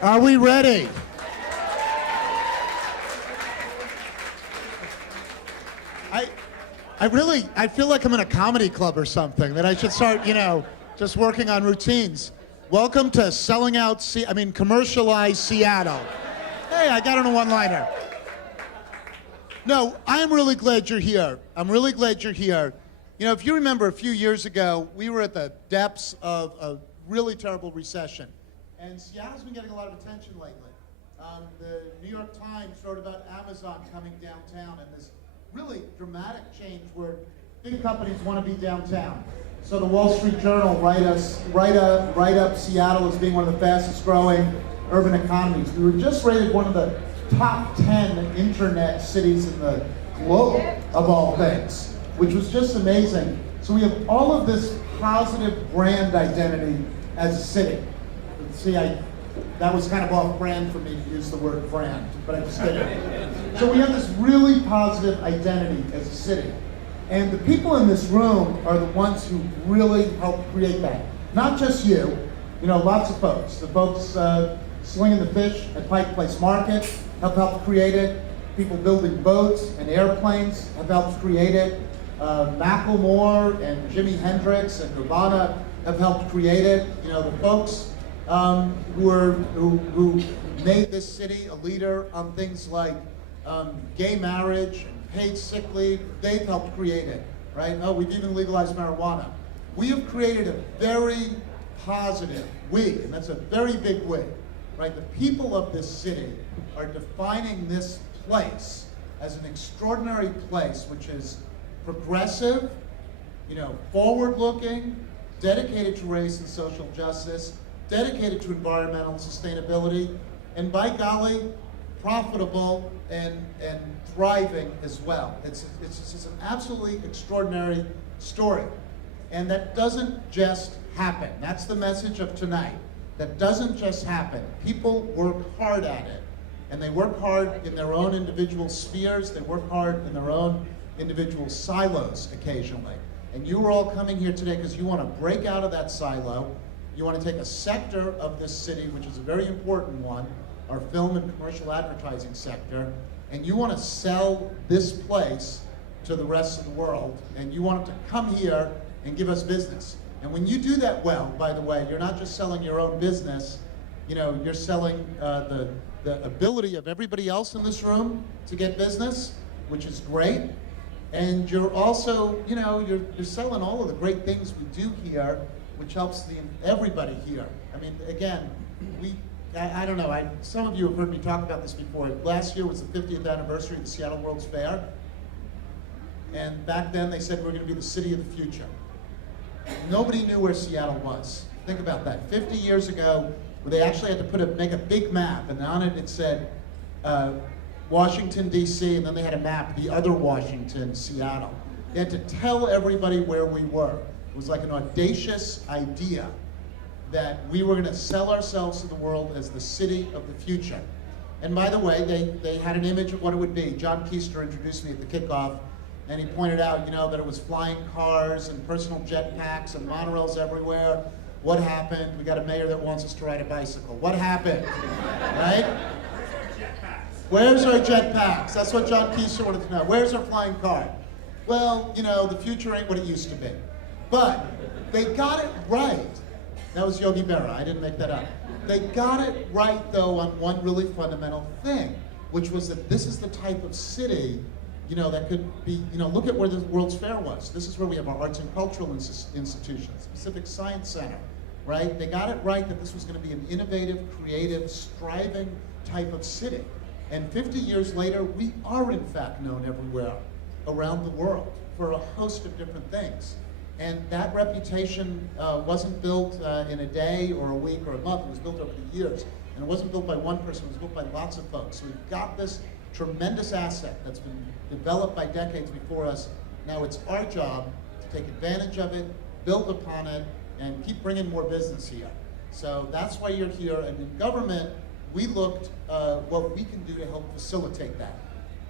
Are we ready? I feel like I'm in a comedy club or something, that I should start, just working on routines. Welcome to Commercialize Seattle. Hey, I got on a one-liner. No, I'm really glad you're here. I'm really glad you're here. If you remember a few years ago, we were at the depths of a really terrible recession. And Seattle's been getting a lot of attention lately. The New York Times wrote about Amazon coming downtown and this really dramatic change where big companies want to be downtown. So the Wall Street Journal write up Seattle as being one of the fastest growing urban economies. We were just rated one of the top 10 internet cities in the globe, of all things, which was just amazing. So we have all of this positive brand identity as a city. See, that was kind of off-brand for me to use the word brand, but I just did it. So we have this really positive identity as a city. And the people in this room are the ones who really helped create that. Not just you, lots of folks. The folks slinging the fish at Pike Place Market have helped create it. People building boats and airplanes have helped create it. Macklemore and Jimi Hendrix and Nirvana have helped create it. The folks who made this city a leader on things like gay marriage and paid sick leave, they've helped create it, right? Oh, we've even legalized marijuana. We have created a very positive and that's a very big we, right? The people of this city are defining this place as an extraordinary place, which is progressive, forward-looking, dedicated to race and social justice, dedicated to environmental sustainability, and by golly, profitable and thriving as well. It's just an absolutely extraordinary story. And that doesn't just happen. That's the message of tonight. That doesn't just happen. People work hard at it. And they work hard in their own individual spheres. They work hard in their own individual silos occasionally. And you are all coming here today because you want to break out of that silo. You want to take a sector of this city, which is a very important one, our film and commercial advertising sector, and you want to sell this place to the rest of the world, and you want them to come here and give us business. And when you do that well, by the way, you're not just selling your own business, you're selling the ability of everybody else in this room to get business, which is great. And you're also, you're selling all of the great things we do here, which helps everybody here. I mean, again, I don't know, some of you have heard me talk about this before. Last year was the 50th anniversary of the Seattle World's Fair. And back then they said we were going to be the city of the future. Nobody knew where Seattle was. Think about that. 50 years ago, they actually had to make a big map, and on it said Washington, D.C., and then they had a map, the other Washington, Seattle. They had to tell everybody where we were. It was like an audacious idea that we were going to sell ourselves to the world as the city of the future. And by the way, they had an image of what it would be. John Keister introduced me at the kickoff, and he pointed out, that it was flying cars and personal jetpacks and monorails everywhere. What happened? We got a mayor that wants us to ride a bicycle. What happened? Right? Where's our jetpacks? That's what John Keister wanted to know. Where's our flying car? Well, the future ain't what it used to be. But they got it right. That was Yogi Berra, I didn't make that up. They got it right, though, on one really fundamental thing, which was that this is the type of city, that could be, look at where the World's Fair was. This is where we have our arts and cultural institutions, Pacific Science Center, right? They got it right that this was going to be an innovative, creative, striving type of city. And 50 years later, we are in fact known everywhere around the world for a host of different things. And that reputation wasn't built in a day or a week or a month. It was built over the years. And it wasn't built by one person, it was built by lots of folks. So we've got this tremendous asset that's been developed by decades before us. Now it's our job to take advantage of it, build upon it, and keep bringing more business here. So that's why you're here. And in government, we looked what we can do to help facilitate that.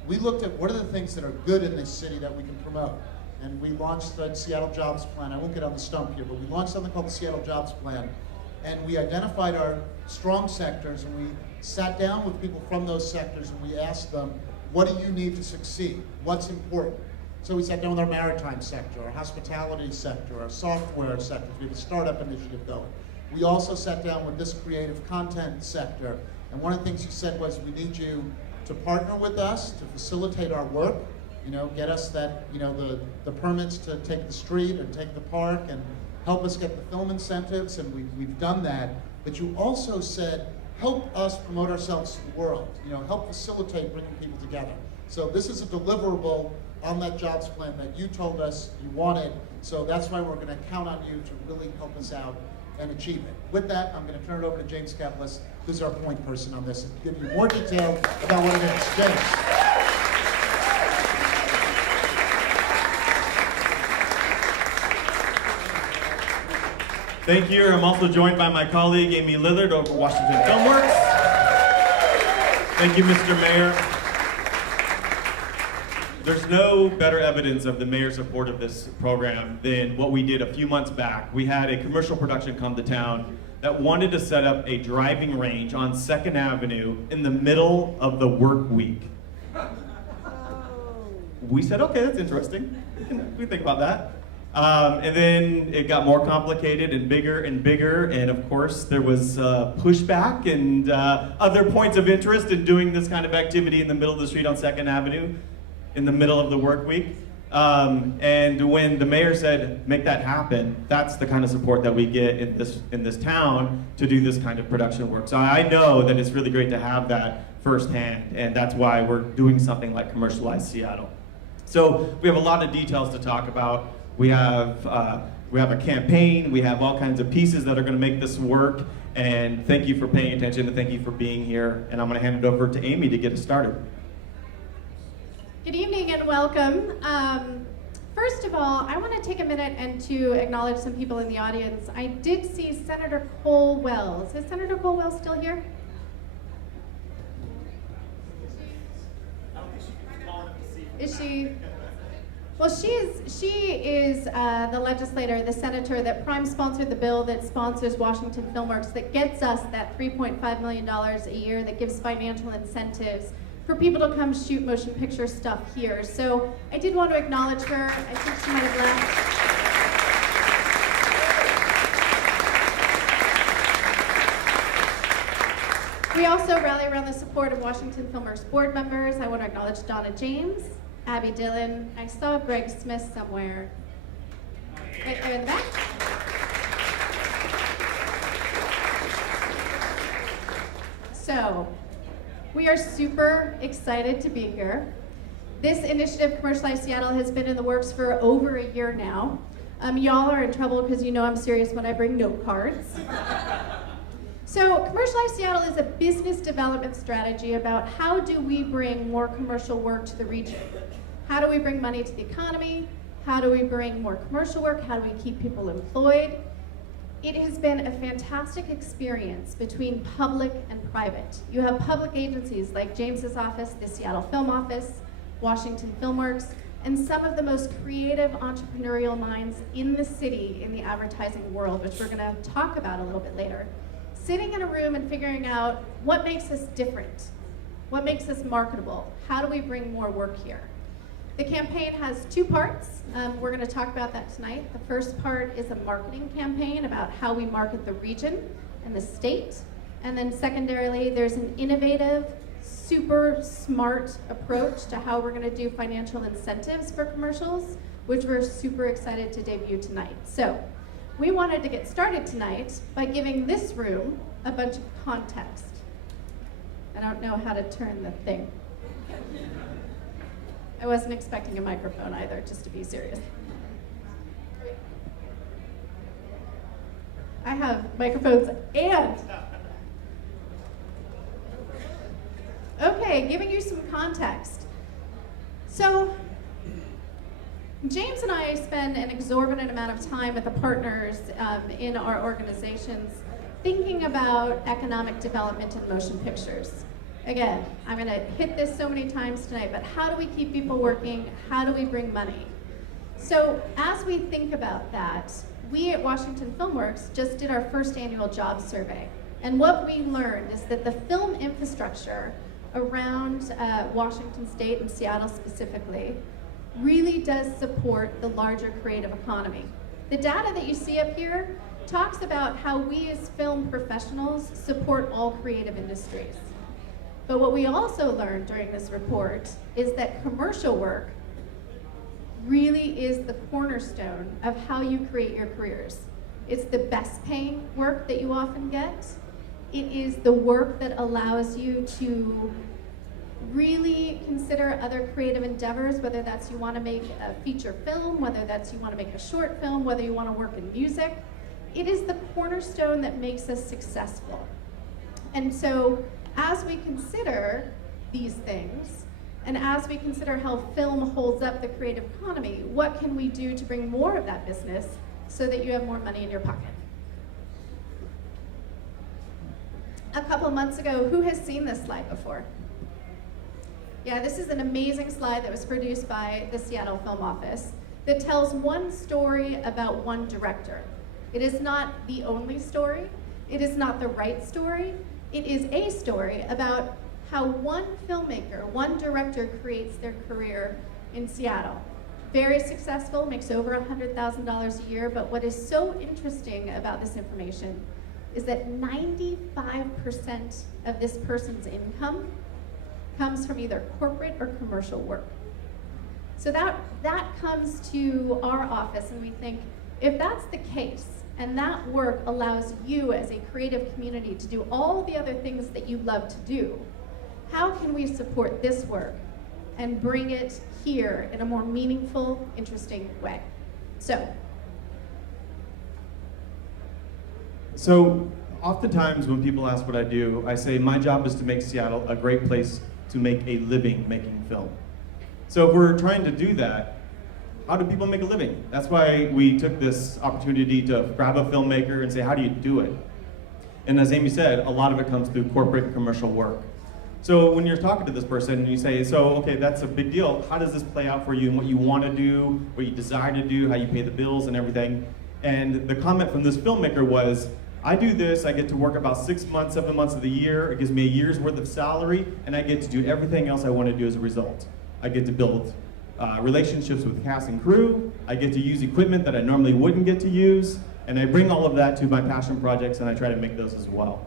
We looked at what are the things that are good in this city that we can promote. And we launched the Seattle Jobs Plan. I won't get on the stump here, but we launched something called the Seattle Jobs Plan. And we identified our strong sectors, and we sat down with people from those sectors, and we asked them, what do you need to succeed? What's important? So we sat down with our maritime sector, our hospitality sector, our software sector. We have a startup initiative going. We also sat down with this creative content sector, and one of the things you said was, we need you to partner with us to facilitate our work, get us that, the permits to take the street and take the park and help us get the film incentives, and we've done that. But you also said, help us promote ourselves to the world, help facilitate bringing people together. So this is a deliverable on that jobs plan that you told us you wanted, so that's why we're going to count on you to really help us out and achieve it. With that, I'm going to turn it over to James Keblas, who's our point person on this, and give you more detail about what it is. James. Thank you. I'm also joined by my colleague, Amy Lillard, over Washington Filmworks. Thank you, Mr. Mayor. There's no better evidence of the mayor's support of this program than what we did a few months back. We had a commercial production come to town that wanted to set up a driving range on 2nd Avenue in the middle of the work week. We said, okay, that's interesting. We think about that. And then it got more complicated and bigger, and of course there was pushback and other points of interest in doing this kind of activity in the middle of the street on 2nd Avenue in the middle of the work week. And when the mayor said, make that happen, that's the kind of support that we get in this town to do this kind of production work. So I know that it's really great to have that firsthand, and that's why we're doing something like Commercialize Seattle. So we have a lot of details to talk about. We have a campaign, we have all kinds of pieces that are going to make this work, and thank you for paying attention, and thank you for being here, and I'm going to hand it over to Amy to get us started. Good evening and welcome. First of all, I want to take a minute and to acknowledge some people in the audience. I did see Senator Cole Wells. Is Senator Cole Wells still here? Is she? Well, she is the legislator, the senator that prime sponsored the bill that sponsors Washington Filmworks, that gets us that $3.5 million a year, that gives financial incentives for people to come shoot motion picture stuff here. So I did want to acknowledge her. I think she might have left. We also rally around the support of Washington Filmworks board members. I want to acknowledge Donna James, Abby Dillon. I saw Greg Smith somewhere. Right there in the back. So, we are super excited to be here. This initiative, Commercialize Seattle, has been in the works for over a year now. Y'all are in trouble because you know I'm serious when I bring note cards. So Commercialize Seattle is a business development strategy about how do we bring more commercial work to the region? How do we bring money to the economy? How do we bring more commercial work? How do we keep people employed? It has been a fantastic experience between public and private. You have public agencies like James's office, the Seattle Film Office, Washington Filmworks, and some of the most creative entrepreneurial minds in the city in the advertising world, which we're going to talk about a little bit later, sitting in a room and figuring out what makes us different, what makes us marketable, how do we bring more work here. The campaign has two parts. We're going to talk about that tonight. The first part is a marketing campaign about how we market the region and the state. And then secondarily, there's an innovative, super smart approach to how we're going to do financial incentives for commercials, which we're super excited to debut tonight. So we wanted to get started tonight by giving this room a bunch of context. I don't know how to turn the thing. I wasn't expecting a microphone either, just to be serious. I have microphones and... Okay, giving you some context. So, James and I spend an exorbitant amount of time with the partners in our organizations thinking about economic development in motion pictures. Again, I'm going to hit this so many times tonight, but how do we keep people working? How do we bring money? So as we think about that, we at Washington Filmworks just did our first annual job survey. And what we learned is that the film infrastructure around Washington State and Seattle specifically really does support the larger creative economy. The data that you see up here talks about how we as film professionals support all creative industries. But what we also learned during this report is that commercial work really is the cornerstone of how you create your careers. It's the best paying work that you often get. It is the work that allows you to really consider other creative endeavors, whether that's you want to make a feature film, whether that's you want to make a short film, whether you want to work in music. It is the cornerstone that makes us successful. And so as we consider these things, and as we consider how film holds up the creative economy, what can we do to bring more of that business so that you have more money in your pocket? A couple months ago, who has seen this slide before? Yeah, this is an amazing slide that was produced by the Seattle Film Office that tells one story about one director. It is not the only story. It is not the right story. It is a story about how one filmmaker, one director creates their career in Seattle. Very successful, makes over $100,000 a year, but what is so interesting about this information is that 95% of this person's income comes from either corporate or commercial work. So that comes to our office and we think, if that's the case, and that work allows you as a creative community to do all the other things that you love to do, how can we support this work and bring it here in a more meaningful, interesting way? So oftentimes when people ask what I do, I say my job is to make Seattle a great place to make a living making film. So if we're trying to do that, how do people make a living? That's why we took this opportunity to grab a filmmaker and say, how do you do it? And as Amy said, a lot of it comes through corporate and commercial work. So when you're talking to this person and you say, so okay, that's a big deal, how does this play out for you and what you want to do, what you desire to do, how you pay the bills and everything? And the comment from this filmmaker was, I do this, I get to work about 6 months, 7 months of the year, it gives me a year's worth of salary, and I get to do everything else I want to do as a result. I get to build relationships with cast and crew, I get to use equipment that I normally wouldn't get to use, and I bring all of that to my passion projects and I try to make those as well.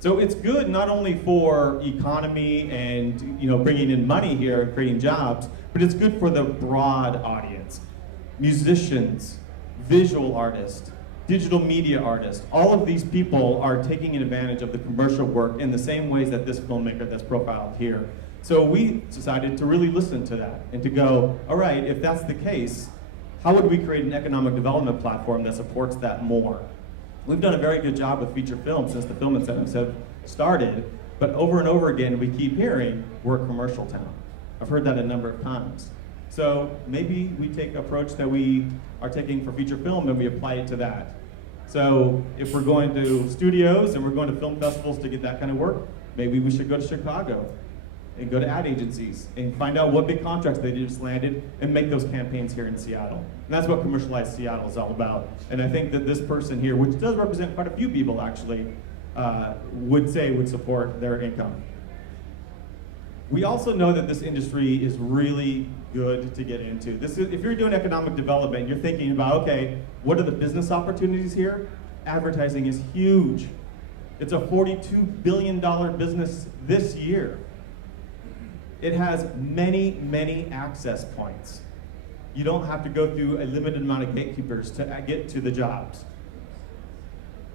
So it's good not only for economy and bringing in money here and creating jobs, but it's good for the broad audience. Musicians, visual artists, digital media artists, all of these people are taking advantage of the commercial work in the same ways that this filmmaker that's profiled here. So we decided to really listen to that and to go, all right, if that's the case, how would we create an economic development platform that supports that more? We've done a very good job with feature film since the film incentives have started, but over and over again we keep hearing we're a commercial town. I've heard that a number of times. So maybe we take an approach that we are taking for feature film and we apply it to that. So if we're going to studios and we're going to film festivals to get that kind of work, maybe we should go to Chicago and go to ad agencies and find out what big contracts they just landed and make those campaigns here in Seattle. And that's what Commercialize Seattle is all about. And I think that this person here, which does represent quite a few people actually, would support their income. We also know that this industry is really good to get into. If you're doing economic development, you're thinking about, okay, what are the business opportunities here? Advertising is huge. It's a $42 billion business this year. It has many, many access points. You don't have to go through a limited amount of gatekeepers to get to the jobs.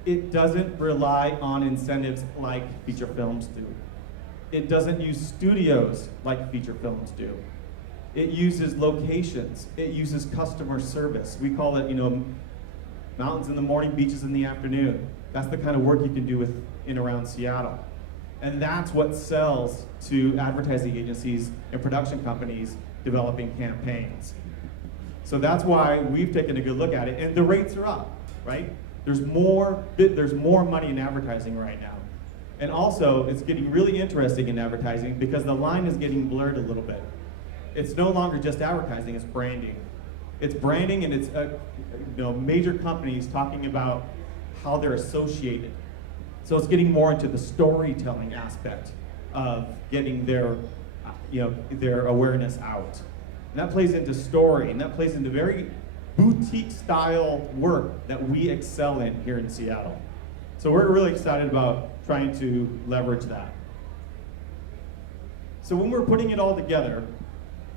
It doesn't rely on incentives like feature films do. It doesn't use studios like feature films do. It uses locations. It uses customer service. We call it, mountains in the morning, beaches in the afternoon. That's the kind of work you can do in around Seattle. And that's what sells to advertising agencies and production companies developing campaigns. So that's why we've taken a good look at it, and the rates are up, right? There's more money in advertising right now. And also, it's getting really interesting in advertising because the line is getting blurred a little bit. It's no longer just advertising, it's branding. It's branding, and it's major companies talking about how they're associated. So it's getting more into the storytelling aspect of getting their awareness out. And that plays into story, and that plays into very boutique style work that we excel in here in Seattle. So we're really excited about trying to leverage that. So when we're putting it all together,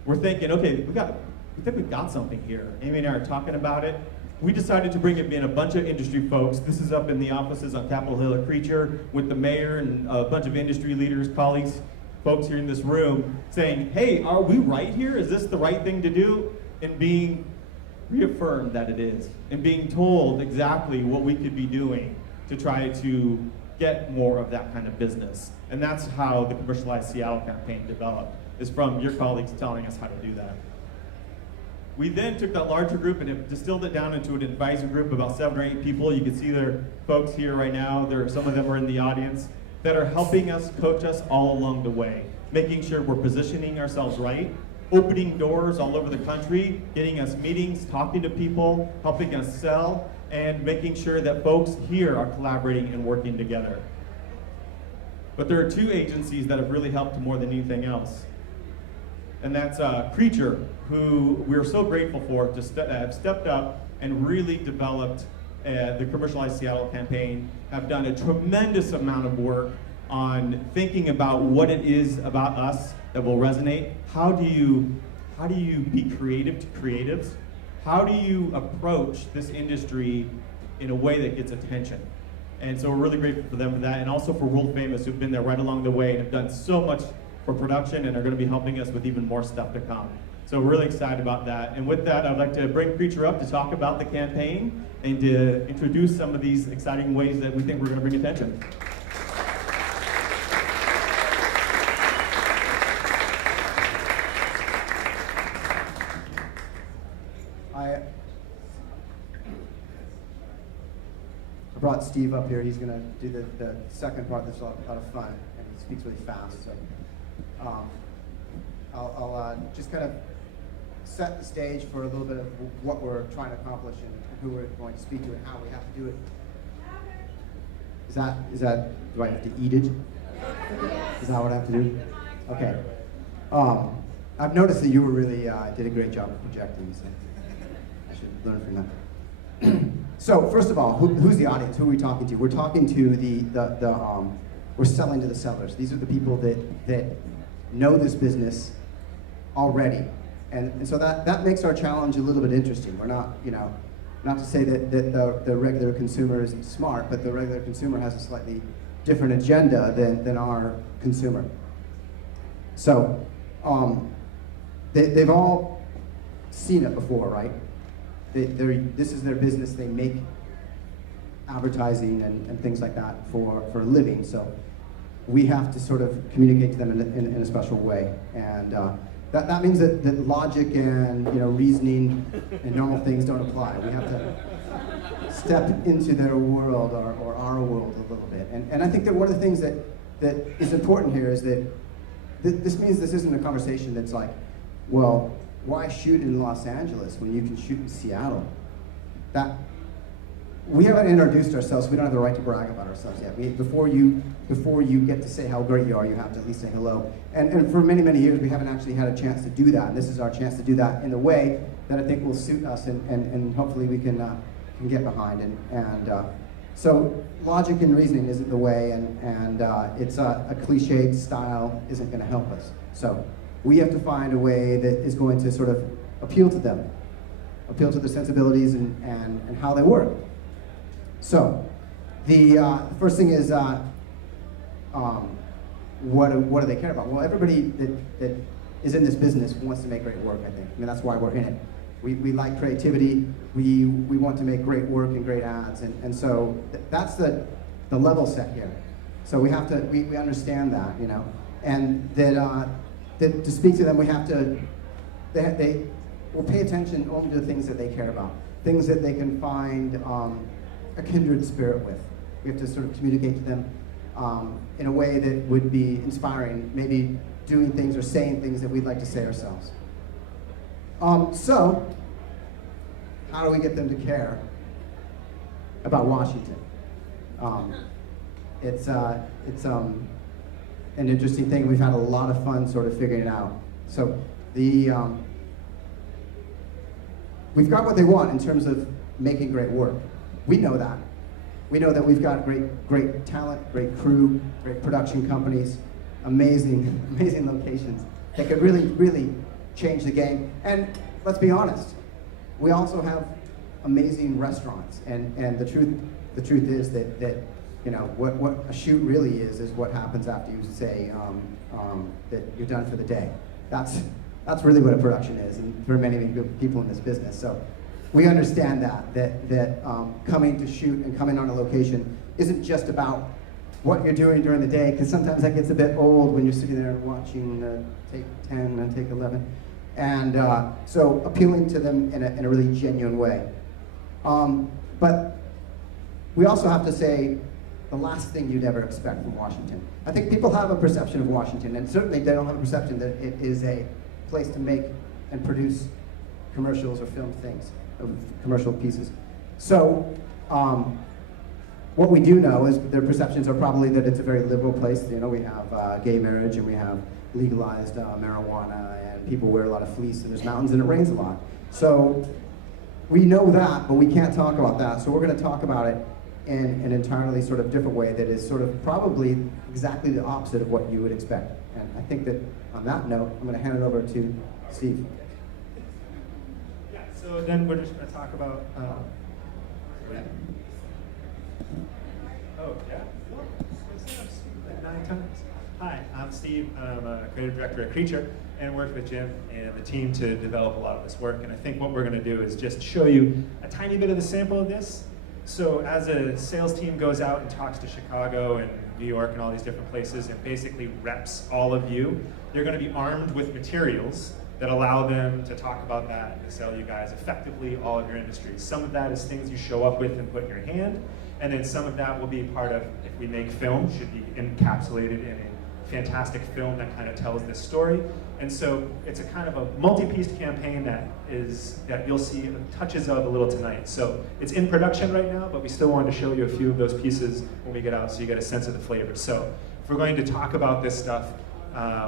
we're thinking, okay, we think we've got something here. Amy and I are talking about it. We decided to bring in a bunch of industry folks. This is up in the offices on Capitol Hill at Creature with the mayor and a bunch of industry leaders, colleagues, folks here in this room saying, hey, are we right here? Is this the right thing to do? And being reaffirmed that it is, and being told exactly what we could be doing to try to get more of that kind of business. And that's how the Commercialize Seattle campaign developed, is from your colleagues telling us how to do that. We then took that larger group and have distilled it down into an advisory group, about 7 or 8 people. You can see there are folks here right now. Some of them are in the audience that are helping us, coach us all along the way, making sure we're positioning ourselves right, opening doors all over the country, getting us meetings, talking to people, helping us sell, and making sure that folks here are collaborating and working together. But there are 2 agencies that have really helped more than anything else. And that's Creature, who we're so grateful for to have stepped up and really developed the Commercialize Seattle campaign, have done a tremendous amount of work on thinking about what it is about us that will resonate. How do you be creative to creatives? How do you approach this industry in a way that gets attention? And so we're really grateful for them for that, and also for World Famous, who've been there right along the way and have done so much for production and are going to be helping us with even more stuff to come. So we're really excited about that. And with that, I'd like to bring Creature up to talk about the campaign and to introduce some of these exciting ways that we think we're going to bring attention. I brought Steve up here. He's going to do the second part that's a lot of fun, and he speaks really fast. So I'll just kind of set the stage for a little bit of what we're trying to accomplish and who we're going to speak to and how we have to do it. Is that, do I have to eat it? Is that what I have to do? Okay. I've noticed that you were really, did a great job of projecting, so I should learn from that. So first of all, who's the audience? Who are we talking to? We're talking to we're selling to the sellers. These are the people that know this business already. And so that makes our challenge a little bit interesting. We're not, not to say that the regular consumer isn't smart, but the regular consumer has a slightly different agenda than our consumer. So they've all seen it before, right? This is their business. They make advertising and things like that for a living. So we have to sort of communicate to them in a special way. And that means that logic and reasoning and normal things don't apply. We have to step into their world or our world a little bit. And I think that one of the things that is important here is that this means this isn't a conversation that's like, well, why shoot in Los Angeles when you can shoot in Seattle? We haven't introduced ourselves. We don't have the right to brag about ourselves yet. Before you get to say how great you are, you have to at least say hello. And for many, many years, we haven't actually had a chance to do that. And this is our chance to do that in a way that I think will suit us, and hopefully we can get behind. So logic and reasoning isn't the way, and it's a cliched style isn't going to help us. So we have to find a way that is going to sort of appeal to them, appeal to their sensibilities and how they work. So the first thing is what do they care about? Well, everybody that is in this business wants to make great work, I think. I mean, that's why we're in it. We like creativity. We want to make great work and great ads, and so that's the level set here. So we have to we understand that, and that to speak to them, we have to they will pay attention only to the things that they care about, things that they can find a kindred spirit with. We have to sort of communicate to them in a way that would be inspiring, maybe doing things or saying things that we'd like to say ourselves. So how do we get them to care about Washington? It's an interesting thing. We've had a lot of fun sort of figuring it out. So we've got what they want in terms of making great work. We know that. We know that we've got great talent, great crew, great production companies, amazing locations that could really change the game. And let's be honest, we also have amazing restaurants. And the truth is that you know what a shoot really is what happens after you say that you're done for the day. That's really what a production is, and for many people in this business. So we understand that coming to shoot and coming on a location isn't just about what you're doing during the day, because sometimes that gets a bit old when you're sitting there watching take 10 and take 11. And so appealing to them in a really genuine way. But we also have to say the last thing you'd ever expect from Washington. I think people have a perception of Washington, and certainly they don't have a perception that it is a place to make and produce commercials or film things, commercial pieces. So what we do know is their perceptions are probably that it's a very liberal place. You know, we have gay marriage, and we have legalized marijuana, and people wear a lot of fleece, and there's mountains, and it rains a lot. So we know that, but we can't talk about that. So we're going to talk about it in an entirely sort of different way that is sort of probably exactly the opposite of what you would expect. And I think that on that note, I'm going to hand it over to Steve. Yeah, so then we're just going to talk about. Oh, yeah? Like 9 times. Hi, I'm Steve. I'm a creative director at Creature and work with Jim and the team to develop a lot of this work. And I think what we're going to do is just show you a tiny bit of the sample of this. So as a sales team goes out and talks to Chicago and New York and all these different places and basically reps all of you, they're going to be armed with materials that allow them to talk about that and to sell you guys effectively all of your industries. Some of that is things you show up with and put in your hand, and then some of that will be part of, if we make film, should be encapsulated in a fantastic film that kind of tells this story. And so it's a kind of a multi-pieced campaign that you'll see touches of a little tonight. So it's in production right now, but we still wanted to show you a few of those pieces when we get out so you get a sense of the flavor. So if we're going to talk about this stuff,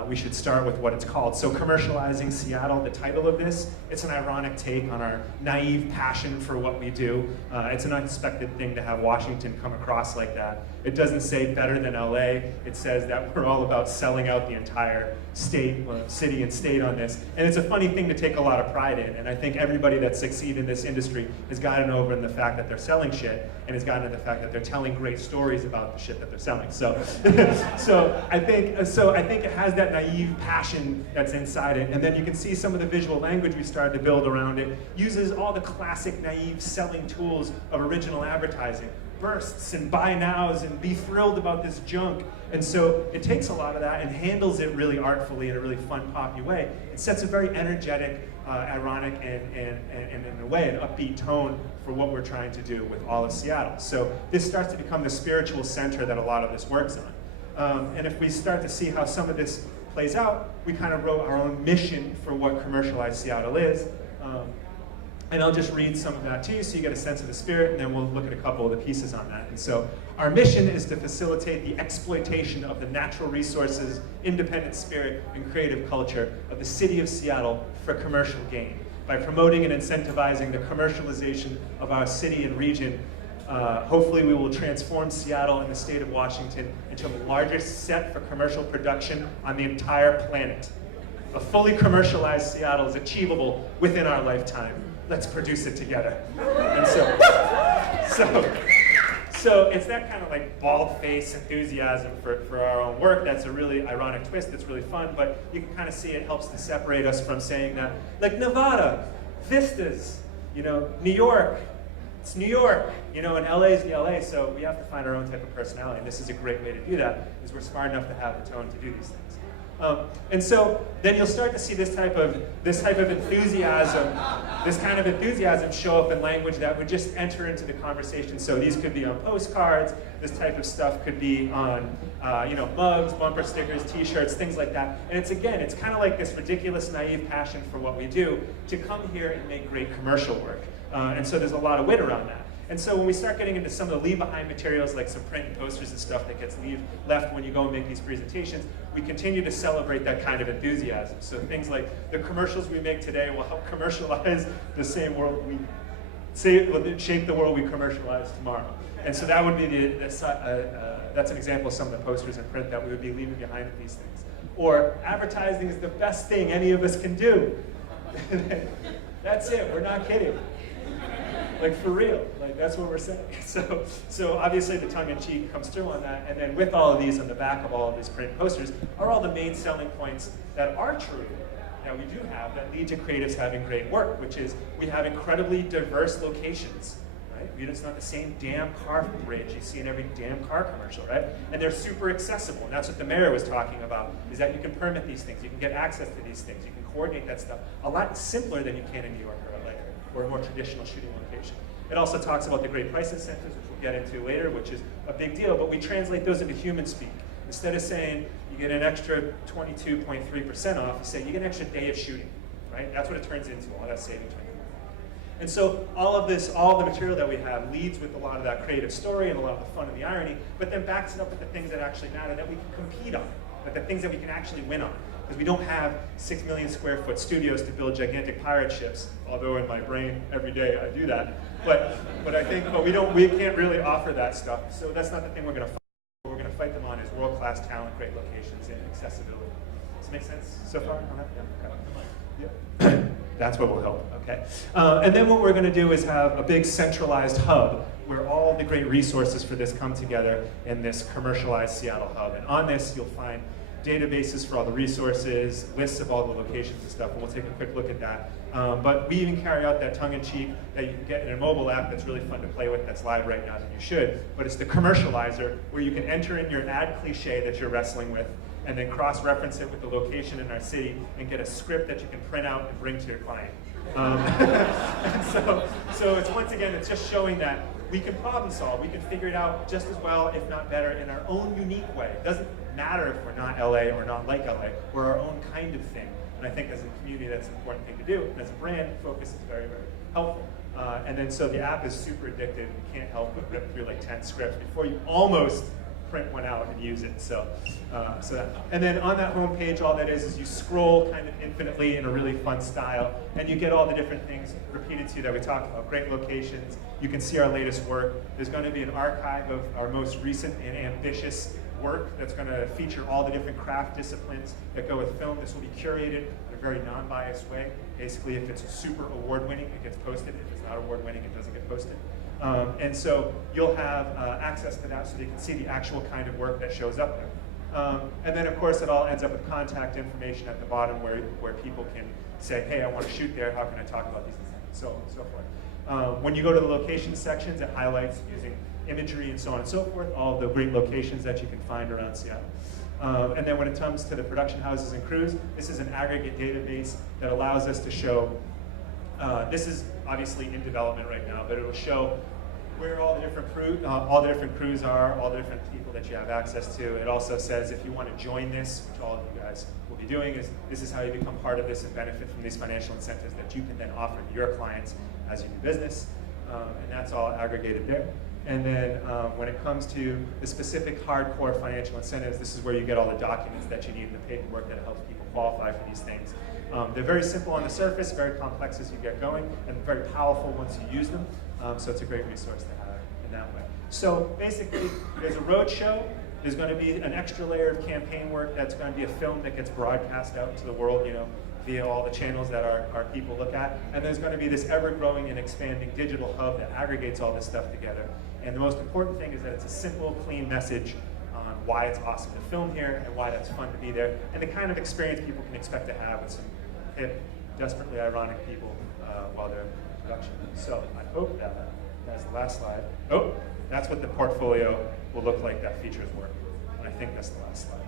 we should start with what it's called. So Commercializing Seattle, the title of this, it's an ironic take on our naive passion for what we do. It's an unexpected thing to have Washington come across like that. It doesn't say better than LA. It says that we're all about selling out the entire state, city and state on this. And it's a funny thing to take a lot of pride in. And I think everybody that's succeeded in this industry has gotten over in the fact that they're selling shit, and has gotten to the fact that they're telling great stories about the shit that they're selling. So, I think it has that naive passion that's inside it. And then you can see some of the visual language we started to build around it uses all the classic naive selling tools of original advertising. Bursts and buy nows and be thrilled about this junk. And so it takes a lot of that and handles it really artfully in a really fun, poppy way. It sets a very energetic, ironic, and in a way, an upbeat tone for what we're trying to do with all of Seattle. So this starts to become the spiritual center that a lot of this works on. And if we start to see how some of this plays out, we kind of wrote our own mission for what Commercialize Seattle is. And I'll just read some of that to you so you get a sense of the spirit, and then we'll look at a couple of the pieces on that. And so our mission is to facilitate the exploitation of the natural resources, independent spirit, and creative culture of the city of Seattle for commercial gain. By promoting and incentivizing the commercialization of our city and region, hopefully we will transform Seattle and the state of Washington into the largest set for commercial production on the entire planet. A fully commercialized Seattle is achievable within our lifetime. Let's produce it together. And so it's that kind of like bald-faced enthusiasm for our own work that's a really ironic twist that's really fun, but you can kind of see it helps to separate us from saying that, like Nevada, vistas, you know, New York, it's New York, you know, and LA is the LA, so we have to find our own type of personality, and this is a great way to do that, because we're smart enough to have the tone to do these things. And so then you'll start to see this type of enthusiasm, this kind of enthusiasm show up in language that would just enter into the conversation. So these could be on postcards. This type of stuff could be on mugs, bumper stickers, T-shirts, things like that. And it's kind of like this ridiculous, naive passion for what we do to come here and make great commercial work. And so there's a lot of wit around that. And so when we start getting into some of the leave-behind materials, like some print and posters and stuff that gets left when you go and make these presentations, we continue to celebrate that kind of enthusiasm. So things like the commercials we make today will help commercialize the same world shape the world we commercialize tomorrow. And so that would be that's an example of some of the posters and print that we would be leaving behind with these things. Or advertising is the best thing any of us can do. That's it, we're not kidding. Like for real, like that's what we're saying. So obviously the tongue-in-cheek comes through on that, and then with all of these on the back of all of these print posters are all the main selling points that are true, that we do have, that lead to creatives having great work, which is we have incredibly diverse locations, right? It's not the same damn car bridge you see in every damn car commercial, right? And they're super accessible, and that's what the mayor was talking about, is that you can permit these things, you can get access to these things, you can coordinate that stuff a lot simpler than you can in New York or LA, or a more traditional shooting location. It also talks about the great price incentives, which we'll get into later, which is a big deal, but we translate those into human speak. Instead of saying you get an extra 22.3% off, you say you get an extra day of shooting, right? That's what it turns into, all that savings. And so all of the material that we have leads with a lot of that creative story and a lot of the fun and the irony, but then backs it up with the things that actually matter, that we can compete on, like the things that we can actually win on. Because we don't have 6 million square foot studios to build gigantic pirate ships, although in my brain every day I do that. But we can't really offer that stuff. So that's not the thing we're going to fight. What we're going to fight them on is world-class talent, great locations, and accessibility. Does it make sense so far on that? Yeah. Okay. Yeah. That's what will help. Okay. And then what we're going to do is have a big centralized hub where all the great resources for this come together in this Commercialize Seattle hub. And on this, you'll find databases for all the resources, lists of all the locations and stuff, and we'll take a quick look at that. But we even carry out that tongue-in-cheek that you can get in a mobile app that's really fun to play with, that's live right now, that you should. But it's the Commercializer, where you can enter in your ad cliche that you're wrestling with, and then cross-reference it with the location in our city, and get a script that you can print out and bring to your client. So it's, once again, it's just showing that we can problem solve, we can figure it out just as well, if not better, in our own unique way. It doesn't matter if we're not LA or not like LA, we're our own kind of thing. And I think as a community, that's an important thing to do. And as a brand, focus is very, very helpful. And then so the app is super addictive. You can't help but rip through like 10 scripts before you almost print one out and use it. So that. And then on that home page, all that is you scroll kind of infinitely in a really fun style, and you get all the different things repeated to you that we talked about. Great locations. You can see our latest work. There's going to be an archive of our most recent and ambitious work that's going to feature all the different craft disciplines that go with film. This will be curated in a very non-biased way. Basically, if it's super award-winning, it gets posted. If it's not award-winning, it doesn't get posted. And so you'll have access to that so that you can see the actual kind of work that shows up there. And then, of course, it all ends up with contact information at the bottom where people can say, hey, I want to shoot there. How can I talk about these things? So on and so forth. When you go to the location sections, it highlights using imagery and so on and so forth, all the great locations that you can find around Seattle. And then when it comes to the production houses and crews, this is an aggregate database that allows us to show, this is obviously in development right now, but it'll show where all the different crews are, all the different people that you have access to. It also says if you want to join this, which all of you guys will be doing, this is how you become part of this and benefit from these financial incentives that you can then offer to your clients as you do business. And that's all aggregated there. And then when it comes to the specific hardcore financial incentives, this is where you get all the documents that you need and the paperwork that helps people qualify for these things. They're very simple on the surface, very complex as you get going, and very powerful once you use them. So it's a great resource to have in that way. So basically, there's a road show. There's going to be an extra layer of campaign work that's going to be a film that gets broadcast out to the world, via all the channels that our people look at. And there's going to be this ever-growing and expanding digital hub that aggregates all this stuff together. And the most important thing is that it's a simple, clean message on why it's awesome to film here and why that's fun to be there, and the kind of experience people can expect to have with some hip, desperately ironic people while they're in production. So I hope that's the last slide. Oh, that's what the portfolio will look like that features work. And I think that's the last slide.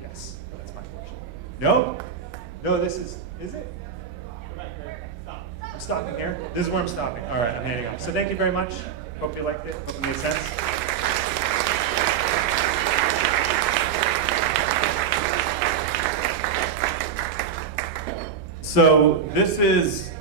Yes. Yes, that's my portion. No? No, this is it? Stop. I'm stopping here? This is where I'm stopping. All right, I'm handing off. So thank you very much. Hope you liked it. Hope it made sense. So this is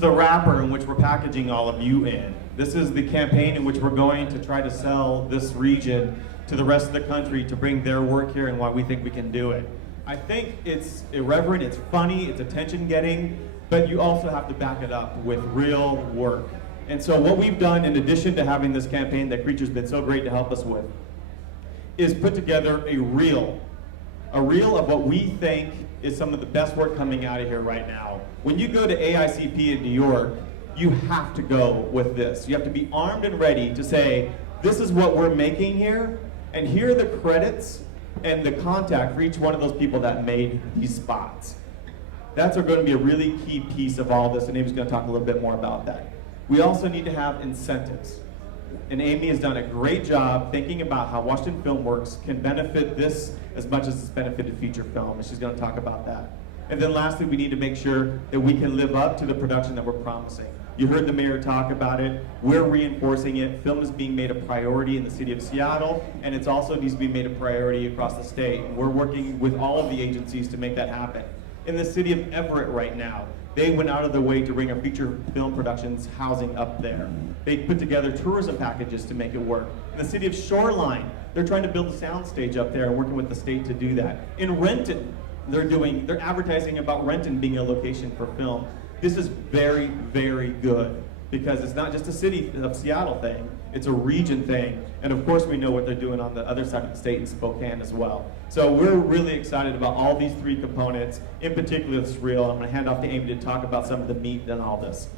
the wrapper in which we're packaging all of you in. This is the campaign in which we're going to try to sell this region to the rest of the country to bring their work here and why we think we can do it. I think it's irreverent, it's funny, it's attention-getting, but you also have to back it up with real work. And so what we've done, in addition to having this campaign that Creature's been so great to help us with, is put together a reel of what we think is some of the best work coming out of here right now. When you go to AICP in New York, you have to go with this. You have to be armed and ready to say, this is what we're making here, and here are the credits and the contact for each one of those people that made these spots. That's going to be a really key piece of all this, and Amy's going to talk a little bit more about that. We also need to have incentives. And Amy has done a great job thinking about how Washington Filmworks can benefit this as much as it's benefited feature film, and she's going to talk about that. And then lastly, we need to make sure that we can live up to the production that we're promising. You heard the mayor talk about it. We're reinforcing it. Film is being made a priority in the city of Seattle, and it also needs to be made a priority across the state. And we're working with all of the agencies to make that happen. In the city of Everett right now, they went out of their way to bring our feature film productions housing up there. They put together tourism packages to make it work. In the city of Shoreline, they're trying to build a soundstage up there and working with the state to do that. In Renton, they're advertising about Renton being a location for film. This is very, very good because it's not just a city of Seattle thing, it's a region thing. And of course we know what they're doing on the other side of the state in Spokane as well. So we're really excited about all these three components, in particular this reel. I'm gonna hand off to Amy to talk about some of the meat in all this.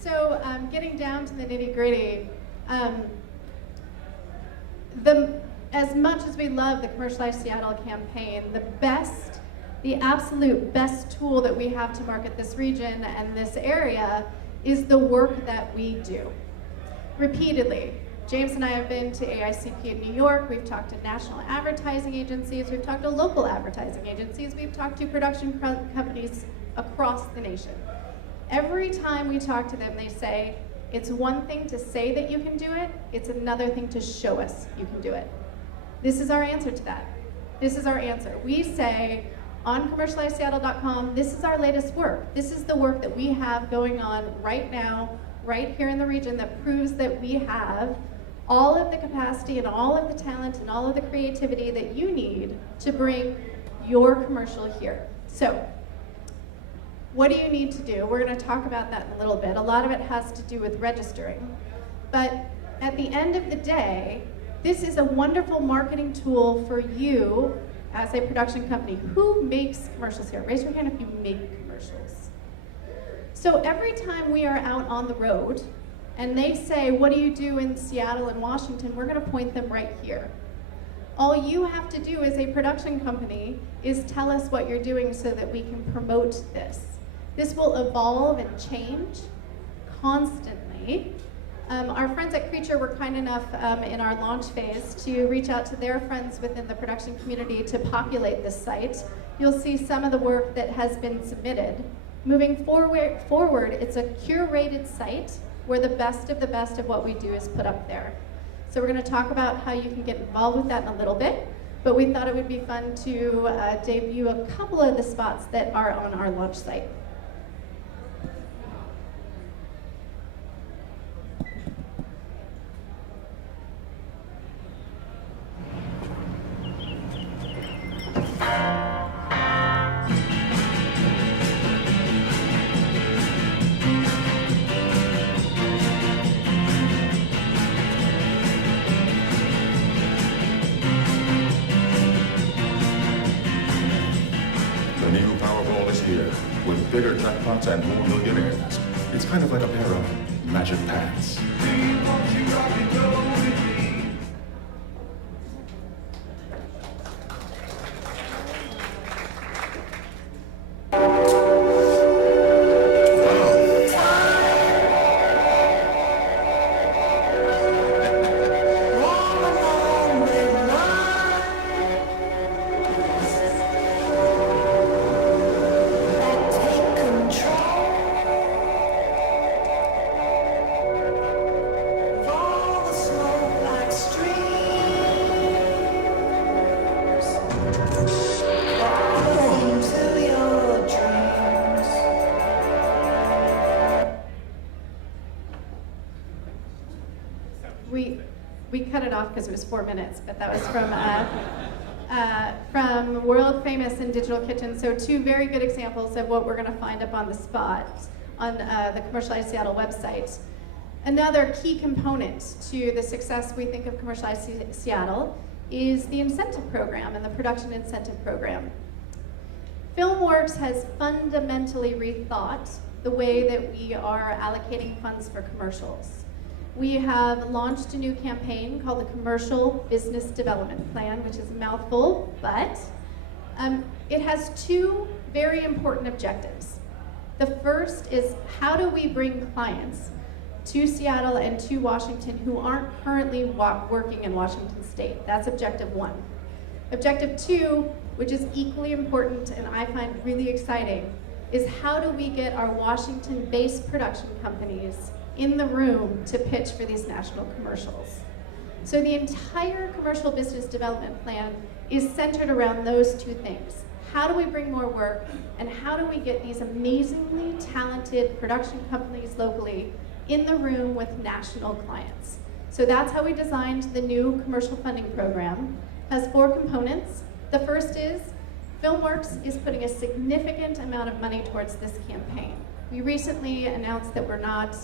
So getting down to the nitty-gritty, as much as we love the Commercialize Seattle campaign, the absolute best tool that we have to market this region and this area is the work that we do. Repeatedly, James and I have been to AICP in New York, we've talked to national advertising agencies, we've talked to local advertising agencies, we've talked to production companies across the nation. Every time we talk to them, they say, it's one thing to say that you can do it, it's another thing to show us you can do it. This is our answer to that. This is our answer. We say on commercializeseattle.com, this is our latest work. This is the work that we have going on right now, right here in the region that proves that we have all of the capacity and all of the talent and all of the creativity that you need to bring your commercial here. So, what do you need to do? We're going to talk about that in a little bit. A lot of it has to do with registering. But at the end of the day, this is a wonderful marketing tool for you as a production company. Who makes commercials here? Raise your hand if you make commercials. So every time we are out on the road and they say, what do you do in Seattle and Washington? We're going to point them right here. All you have to do as a production company is tell us what you're doing so that we can promote this. This will evolve and change constantly. Our friends at Creature were kind enough in our launch phase to reach out to their friends within the production community to populate this site. You'll see some of the work that has been submitted. Moving forward, it's a curated site where the best of what we do is put up there. So we're going to talk about how you can get involved with that in a little bit, but we thought it would be fun to debut a couple of the spots that are on our launch site. The new Powerball is here, with bigger jackpots and more millionaires. It's kind of like a pair of magic pants. we cut it off because it was 4 minutes, but that was from World Famous and Digital Kitchen. So 2 very good examples of what we're going to find up on the spot on the Commercialize Seattle website. Another key component to the success we think of Commercialize Seattle is the incentive program and the production incentive program. Filmworks has fundamentally rethought the way that we are allocating funds for commercials. We have launched a new campaign called the Commercial Business Development Plan, which is a mouthful, but it has 2 very important objectives. The first is, how do we bring clients to Seattle and to Washington who aren't currently working in Washington State? That's objective 1. Objective 2, which is equally important and I find really exciting, is how do we get our Washington-based production companies in the room to pitch for these national commercials? So the entire commercial business development plan is centered around those 2 things. How do we bring more work, and how do we get these amazingly talented production companies locally in the room with national clients? So that's how we designed the new commercial funding program. It has 4 components. The first is, Filmworks is putting a significant amount of money towards this campaign. We recently announced that we're not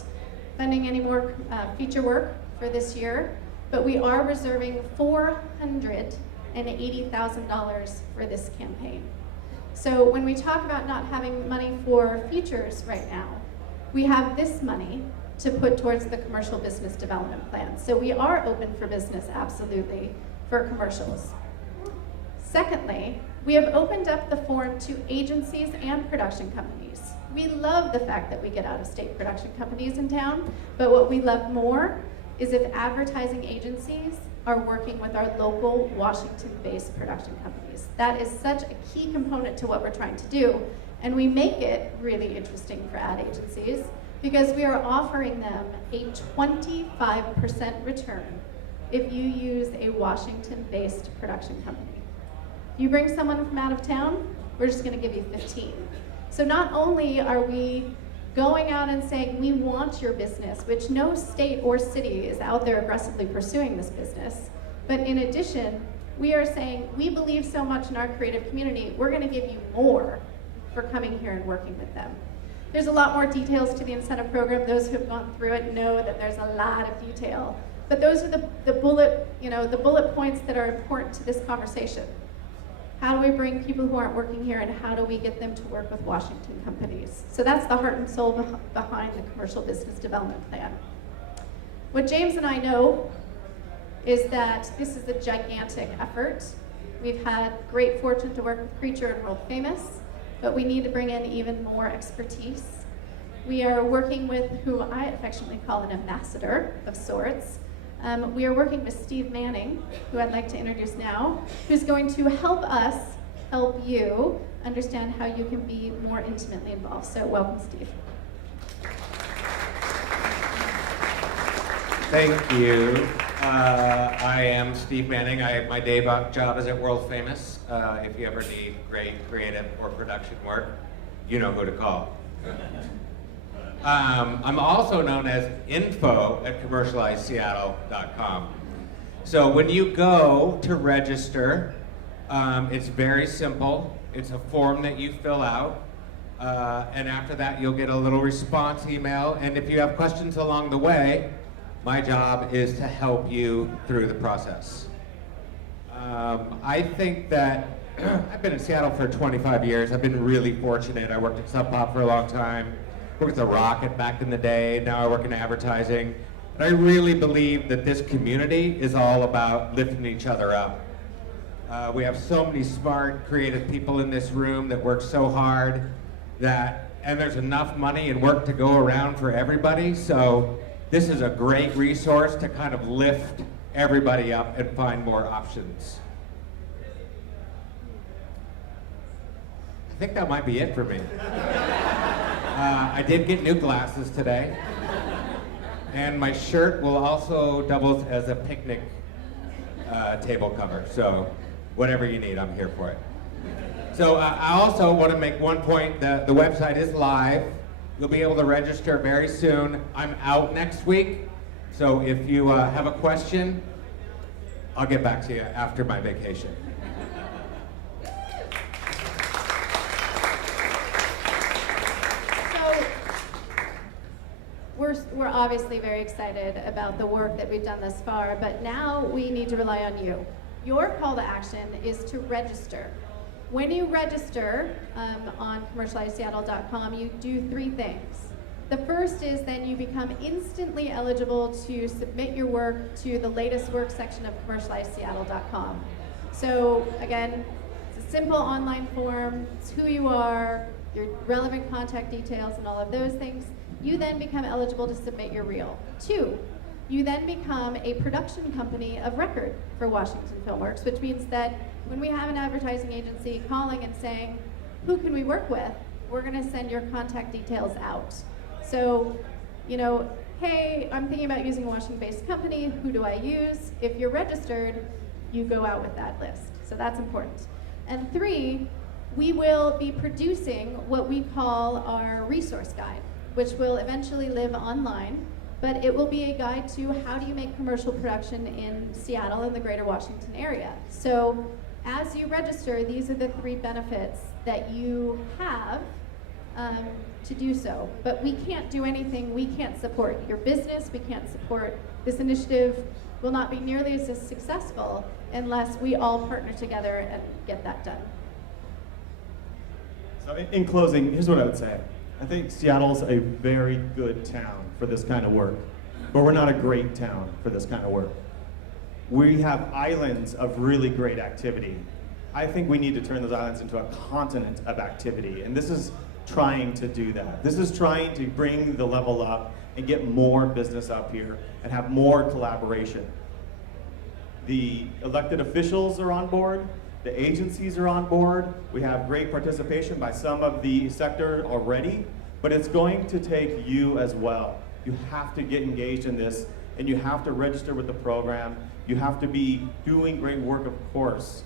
funding any more feature work for this year, but we are reserving $480,000 for this campaign. So when we talk about not having money for features right now, we have this money to put towards the commercial business development plan. So we are open for business, absolutely, for commercials. Secondly, we have opened up the forum to agencies and production companies. We love the fact that we get out-of-state production companies in town, but what we love more is if advertising agencies are working with our local Washington-based production companies. That is such a key component to what we're trying to do, and we make it really interesting for ad agencies because we are offering them a 25% return if you use a Washington-based production company. If you bring someone from out of town, we're just gonna give you 15. So not only are we going out and saying, we want your business, which no state or city is out there aggressively pursuing this business, but in addition, we are saying, we believe so much in our creative community, we're gonna give you more for coming here and working with them. There's a lot more details to the incentive program. Those who have gone through it know that there's a lot of detail, but those are the bullet points that are important to this conversation. How do we bring people who aren't working here, and how do we get them to work with Washington companies? So that's the heart and soul behind the Commercial Business Development Plan. What James and I know is that this is a gigantic effort. We've had great fortune to work with Creature and World Famous, but we need to bring in even more expertise. We are working with who I affectionately call an ambassador of sorts. We are working with Steve Manning, who I'd like to introduce now, who's going to help us help you understand how you can be more intimately involved. So welcome, Steve. Thank you. I am Steve Manning. My day job is at World Famous. If you ever need great creative or production work, you know who to call. I'm also known as info at commercializeseattle.com. So when you go to register, it's very simple. It's a form that you fill out. And after that, you'll get a little response email. And if you have questions along the way, my job is to help you through the process. I think that I've been in Seattle for 25 years. I've been really fortunate. I worked at Sub Pop for a long time. Worked at the Rocket back in the day. Now I work in advertising. And I really believe that this community is all about lifting each other up. We have so many smart, creative people in this room that work so hard and there's enough money and work to go around for everybody. So this is a great resource to kind of lift everybody up and find more options. I think that might be it for me. I did get new glasses today, and my shirt will also double as a picnic table cover. So whatever you need, I'm here for it. So I also want to make one point. The website is live. You'll be able to register very soon. I'm out next week, So if you have a question, I'll get back to you after my vacation. So we're obviously very excited about the work that we've done thus far, but now we need to rely on you. Your call to action is to register. When you register on commercializeseattle.com, you do 3 things. The first is then you become instantly eligible to submit your work to the latest work section of commercializeseattle.com. So again, it's a simple online form, it's who you are, your relevant contact details and all of those things. You then become eligible to submit your reel. 2, you then become a production company of record for Washington Filmworks, which means that when we have an advertising agency calling and saying, who can we work with? We're gonna send your contact details out. So, you know, hey, I'm thinking about using a Washington-based company, who do I use? If you're registered, you go out with that list. So that's important. And 3, we will be producing what we call our resource guide, which will eventually live online, but it will be a guide to how do you make commercial production in Seattle and the greater Washington area. So as you register, these are the 3 benefits that you have to do so. But we can't do anything, we can't support your business, we can't support this initiative, will not be nearly as successful unless we all partner together and get that done. So in closing, here's what I would say. I think Seattle's a very good town for this kind of work, but we're not a great town for this kind of work. We have islands of really great activity. I think we need to turn those islands into a continent of activity, and this is trying to do that. This is trying to bring the level up and get more business up here and have more collaboration. The elected officials are on board, the agencies are on board, we have great participation by some of the sector already, but it's going to take you as well. You have to get engaged in this, and you have to register with the program. You have to be doing great work, of course,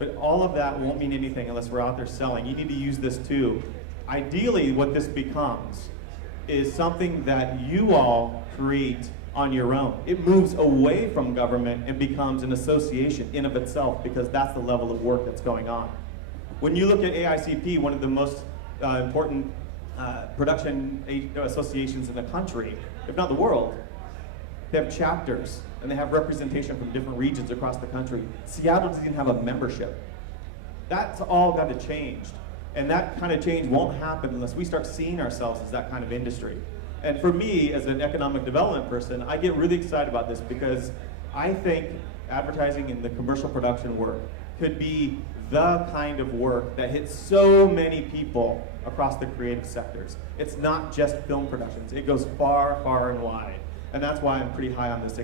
but all of that won't mean anything unless we're out there selling. You need to use this too. Ideally, what this becomes is something that you all create on your own. It moves away from government and becomes an association in of itself, because that's the level of work that's going on. When you look at AICP, one of the most important production associations in the country, if not the world, they have chapters and they have representation from different regions across the country. Seattle doesn't even have a membership. That's all got to change. And that kind of change won't happen unless we start seeing ourselves as that kind of industry. And for me, as an economic development person, I get really excited about this because I think advertising in the commercial production work could be the kind of work that hits so many people across the creative sectors. It's not just film productions. It goes far, far and wide. And that's why I'm pretty high on this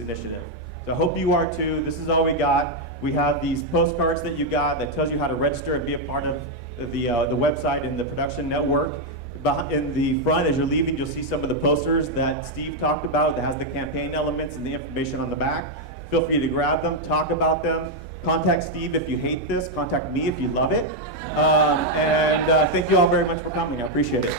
initiative. So I hope you are too. This is all we got. We have these postcards that you got that tells you how to register and be a part of the website and the production network. In the front, as you're leaving, you'll see some of the posters that Steve talked about that has the campaign elements and the information on the back. Feel free to grab them, talk about them. Contact Steve if you hate this. Contact me if you love it. And thank you all very much for coming. I appreciate it.